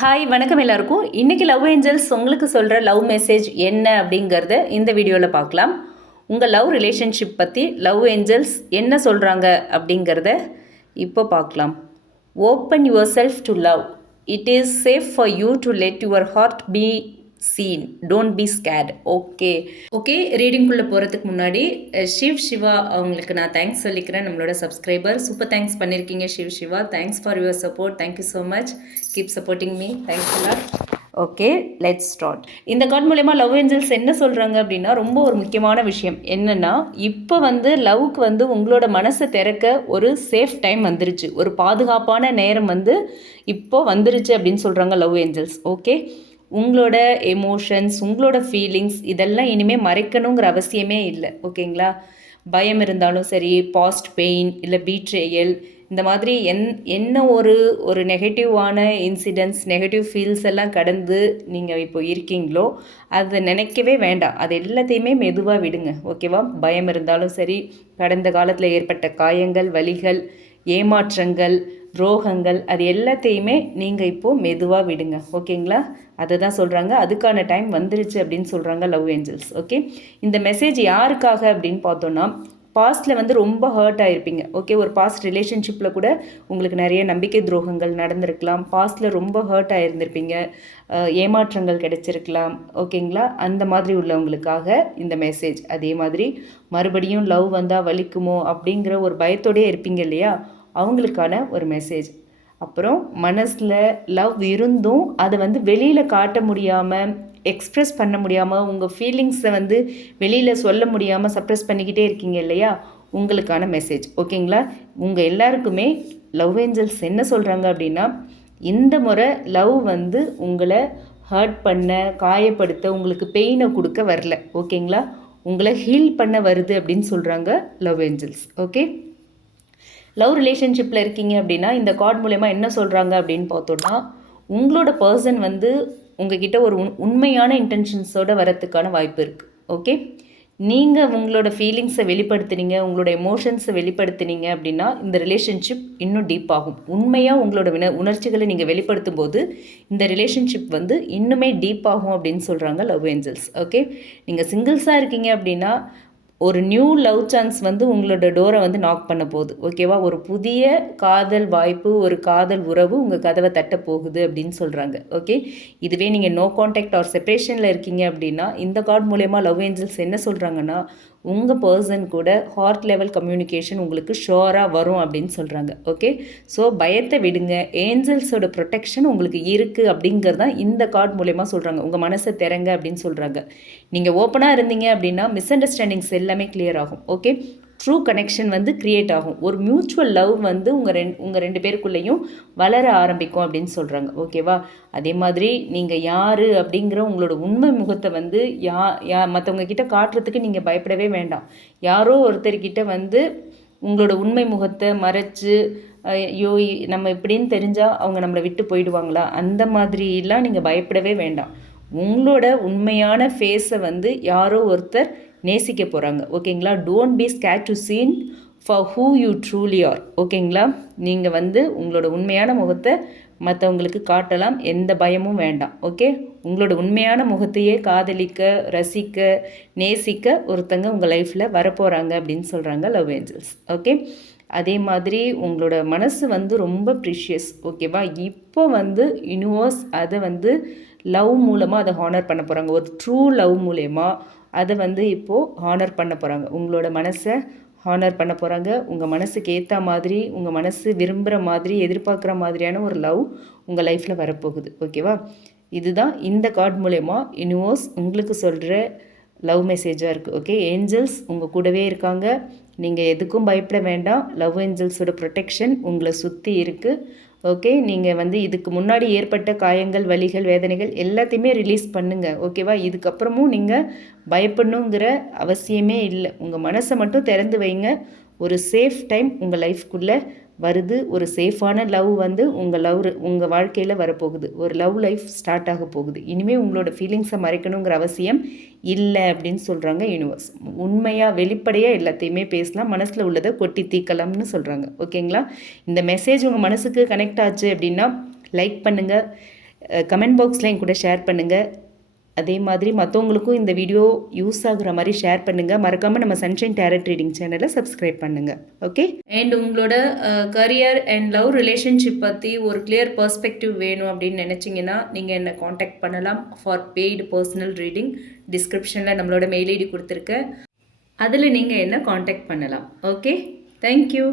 Hi வணக்கம் எல்லாருக்கும். இன்றைக்கி லவ் ஏஞ்சல்ஸ் உங்களுக்கு சொல்கிற லவ் மெசேஜ் என்ன அப்படிங்கிறத இந்த வீடியோவில் பார்க்கலாம். உங்கள் லவ் ரிலேஷன்ஷிப் பற்றி லவ் ஏஞ்சல்ஸ் என்ன சொல்கிறாங்க அப்படிங்கிறத இப்போ பார்க்கலாம். Open yourself to love it is safe for you to let your heart be seen don't be scared okay okay ரீடிங்குள்ளே போகிறதுக்கு முன்னாடி ஷிவ் சிவா அவங்களுக்கு நான் தேங்க்ஸ் சொல்லிக்கிறேன். நம்மளோட சப்ஸ்கிரைபர் சூப்பர் தேங்க்ஸ் பண்ணியிருக்கீங்க Shiv Siva thanks for your support thank you so much keep supporting me thanks lot okay let start இந்த card மூலயமா love angels என்ன சொல்கிறாங்க அப்படின்னா ரொம்ப ஒரு முக்கியமான விஷயம். என்னென்னா இப்போ வந்து லவ்க்கு வந்து உங்களோட மனசை திறக்க ஒரு சேஃப் டைம் வந்துருச்சு. ஒரு பாதுகாப்பான நேரம் வந்து இப்போ வந்துருச்சு அப்படின்னு சொல்கிறாங்க லவ் ஏஞ்சல்ஸ் ஓகே உங்களோட எமோஷன்ஸ் உங்களோட ஃபீலிங்ஸ் இதெல்லாம் இனிமேல் மறைக்கணுங்கிற அவசியமே இல்லை. ஓகேங்களா? பயம் இருந்தாலும் சரி பாஸ்ட் பெயின் இல்லை பீட்ரேயல் இந்த மாதிரி என் என்ன ஒரு ஒரு நெகட்டிவான இன்சிடென்ட்ஸ் நெகட்டிவ் ஃபீல்ஸ் எல்லாம் கடந்து நீங்கள் இப்போ இருக்கீங்களோ அதை நினைக்கவே வேண்டாம். அது எல்லாத்தையுமே மெதுவாக விடுங்க. ஓகேவா? பயம் இருந்தாலும் சரி கடந்த காலத்தில் ஏற்பட்ட காயங்கள் வலிகள் ஏமாற்றங்கள் துரோகங்கள் அது எல்லாத்தையுமே நீங்கள் இப்போது மெதுவாக விடுங்க. ஓகேங்களா? அதை தான் சொல்கிறாங்க அதுக்கான டைம் வந்துருச்சு அப்படின்னு சொல்கிறாங்க லவ் ஏஞ்சல்ஸ் ஓகே இந்த மெசேஜ் யாருக்காக அப்படின்னு பார்த்தோன்னா பாஸ்ட்டில் வந்து ரொம்ப ஹர்ட் ஆகிருப்பீங்க ஓகே ஒரு பாஸ்ட் ரிலேஷன்ஷிப்பில் கூட உங்களுக்கு நிறைய நம்பிக்கை துரோகங்கள் நடந்திருக்கலாம். பாஸ்ட்டில் ரொம்ப ஹர்ட் ஆகிருந்திருப்பீங்க ஏமாற்றங்கள் கிடைச்சிருக்கலாம். ஓகேங்களா? அந்த மாதிரி உள்ளவங்களுக்காக இந்த மெசேஜ் அதே மாதிரி மறுபடியும் லவ் வந்தால் வலிக்குமோ அப்படிங்கிற ஒரு பயத்தோடயே இருப்பீங்க இல்லையா? அவங்களுக்கான ஒரு மெசேஜ் அப்புறம் மனசில் லவ் இருந்தும் அதை வந்து வெளியில் காட்ட முடியாமல் எக்ஸ்ப்ரெஸ் பண்ண முடியாமல் உங்கள் ஃபீலிங்ஸை வந்து வெளியில் சொல்ல முடியாமல் சப்ரெஸ் பண்ணிக்கிட்டே இருக்கீங்க இல்லையா? உங்களுக்கான மெசேஜ் ஓகேங்களா உங்கள் எல்லாருக்குமே லவ் ஏஞ்சல்ஸ் என்ன சொல்கிறாங்க அப்படின்னா இந்த முறை லவ் வந்து உங்களை ஹர்ட் பண்ண காயப்படுத்த உங்களுக்கு பெயினை கொடுக்க வரல. ஓகேங்களா உங்களை ஹீல் பண்ண வருது அப்படின்னு சொல்கிறாங்க லவ் ஏஞ்சல்ஸ் ஓகே லவ் ரிலேஷன்ஷிப்பில் இருக்கீங்க அப்படின்னா இந்த கார்டு மூலயமா என்ன சொல்கிறாங்க அப்படின்னு பார்த்தோன்னா உங்களோட பர்சன் வந்து உங்ககிட்ட ஒரு உண் உண்மையான இன்டென்ஷன்ஸோட வரத்துக்கான வாய்ப்பு இருக்குது ஓகே நீங்கள் உங்களோட ஃபீலிங்ஸை வெளிப்படுத்துனீங்க உங்களோட எமோஷன்ஸை வெளிப்படுத்துனீங்க அப்படின்னா இந்த ரிலேஷன்ஷிப் இன்னும் டீப் ஆகும். உண்மையாக உங்களோட வின உணர்ச்சிகளை நீங்கள் வெளிப்படுத்தும் போது இந்த ரிலேஷன்ஷிப் வந்து இன்னுமே டீப் ஆகும் அப்படின்னு சொல்கிறாங்க லவ் ஏஞ்சல்ஸ். ஓகே நீங்கள் சிங்கிள்ஸாக இருக்கீங்க அப்படின்னா ஒரு நியூ லவ் சான்ஸ் வந்து உங்களோட டோரை வந்து நாக் பண்ண போகுது. ஓகேவா ஒரு புதிய காதல் வாய்ப்பு ஒரு காதல் உறவு உங்கள் கதவை தட்ட போகுது அப்படின்னு சொல்கிறாங்க ஓகே இதுவே நீங்கள் நோ காண்டாக்ட் ஆர் செப்பரேஷனில் இருக்கீங்க அப்படின்னா இந்த கார்டு மூலயமா லவ் ஏஞ்சல்ஸ் என்ன சொல்கிறாங்கன்னா உங்கள் பர்சன் கூட ஹார்ட் லெவல் கம்யூனிகேஷன் உங்களுக்கு ஷோராக வரும் அப்படின்னு சொல்கிறாங்க ஓகே ஸோ பயத்தை விடுங்க. ஏஞ்சல்ஸோட ப்ரொடெக்ஷன் உங்களுக்கு இருக்குது அப்படிங்கிறது தான் இந்த கார்டு மூலயமா சொல்கிறாங்க உங்கள் மனசை திறங்க அப்படின்னு சொல்கிறாங்க நீங்கள் ஓப்பனாக இருந்தீங்க அப்படின்னா மிஸ் அண்டர்ஸ்டாண்டிங்ஸ் எல்லாமே கிளியர் ஆகும். ஓகே ட்ரூ கனெக்ஷன் வந்து க்ரியேட் ஆகும். ஒரு மியூச்சுவல் லவ் வந்து உங்கள் ரெண் உங்கள் ரெண்டு பேருக்குள்ளேயும் வளர ஆரம்பிக்கும் அப்படின்னு சொல்கிறாங்க ஓகேவா அதே மாதிரி நீங்கள் யார் அப்படிங்கிற உங்களோட உண்மை முகத்தை வந்து யா யா மற்றவங்க கிட்ட காட்டுறதுக்கு நீங்கள் பயப்படவே வேண்டாம். யாரோ ஒருத்தர்கிட்ட வந்து உங்களோட உண்மை முகத்தை மறைச்சு ஐயோ நம்ம இப்படின்னு தெரிஞ்சால் அவங்க நம்மளை விட்டு போயிடுவாங்களா? அந்த மாதிரிலாம் நீங்கள் பயப்படவே வேண்டாம். உங்களோட உண்மையான ஃபேஸை வந்து யாரோ ஒருத்தர் நேசிக்க போகிறாங்க ஓகேங்களா? Don't be scared to seen for who you truly are ஓகேங்களா? நீங்கள் வந்து உங்களோட உண்மையான முகத்தை மற்றவங்களுக்கு காட்டலாம். எந்த பயமும் வேண்டாம். ஓகே? உங்களோட உண்மையான முகத்தையே காதலிக்க ரசிக்க நேசிக்க ஒருத்தங்க உங்கள் லைஃப்பில் வரப்போகிறாங்க அப்படின்னு சொல்கிறாங்க லவ் ஏஞ்சல்ஸ் ஓகே? அதே மாதிரி உங்களோட மனசு வந்து ரொம்ப ப்ரிஷியஸ் ஓகேவா இப்போ வந்து யூனிவர்ஸ் அதை வந்து லவ் மூலமாக அதை ஹானர் பண்ண போகிறாங்க ஒரு ட்ரூ லவ் மூலயமா அதை வந்து இப்போது ஹானர் பண்ண போகிறாங்க உங்களோட மனசை ஹானர் பண்ண போகிறாங்க உங்கள் மனசுக்கு ஏற்ற மாதிரி உங்கள் மனசு விரும்புகிற மாதிரி எதிர்பார்க்குற மாதிரியான ஒரு லவ் உங்கள் லைஃப்பில் வரப்போகுது ஓகேவா இதுதான் இந்த கார்டு மூலயமா யூனிவர்ஸ் உங்களுக்கு சொல்கிற லவ் மெசேஜாக இருக்குது. ஓகே? ஏஞ்சல்ஸ் உங்கள் கூடவே இருக்காங்க. நீங்கள் எதுக்கும் பயப்பட வேண்டாம். லவ் ஏஞ்சல்ஸோட ப்ரொடெக்ஷன் உங்களை சுற்றி இருக்குது ஓகே? நீங்கள் வந்து இதுக்கு முன்னாடி ஏற்பட்ட காயங்கள் வலிகள் வேதனைகள் எல்லாத்தையுமே ரிலீஸ் பண்ணுங்கள் ஓகேவா? இதுக்கப்புறமும் நீங்கள் பயப்படணுங்கிற அவசியமே இல்லை. உங்கள் மனசை மட்டும் திறந்து வைங்க. ஒரு சேஃப் டைம் உங்கள் லைஃப்குள்ளே வருது. ஒரு சேஃபான லவ் வந்து உங்கள் லவ் உங்கள் வாழ்க்கையில் வரப்போகுது. ஒரு லவ் லைஃப் ஸ்டார்ட் ஆக போகுது. இனிமேல் உங்களோட ஃபீலிங்ஸை மறைக்கணுங்கிற அவசியம் இல்லை அப்படின்னு சொல்கிறாங்க யூனிவர்ஸ் உண்மையாக வெளிப்படையாக எல்லாத்தையுமே பேசலாம். மனசில் உள்ளதை கொட்டி தீக்கலாம்னு சொல்கிறாங்க ஓகேங்களா? இந்த மெசேஜ் உங்கள் மனசுக்கு கனெக்ட் ஆச்சு அப்படின்னா லைக் பண்ணுங்கள் கமெண்ட் பாக்ஸில் என் கூட ஷேர் பண்ணுங்கள் அதே மாதிரி மற்றவங்களுக்கும் இந்த வீடியோ யூஸ் ஆகுற மாதிரி ஷேர் பண்ணுங்கள் மறக்காமல் நம்ம சன்ஷைன் டேரட் ரீடிங் சேனலை சப்ஸ்கிரைப் பண்ணுங்கள் ஓகே அண்ட் உங்களோட கரியர் அண்ட் லவ் ரிலேஷன்ஷிப் பற்றி ஒரு கிளியர் பர்ஸ்பெக்டிவ் வேணும் அப்படின்னு நினச்சிங்கன்னா நீங்கள் என்னை காண்டாக்ட் பண்ணலாம். ஃபார் பெய்டு பர்சனல் ரீடிங் டிஸ்கிரிப்ஷனில் நம்மளோட மெயில் ஐடி கொடுத்துருக்கேன். அதில் நீங்கள் என்ன காண்டாக்ட் பண்ணலாம். Okay thank you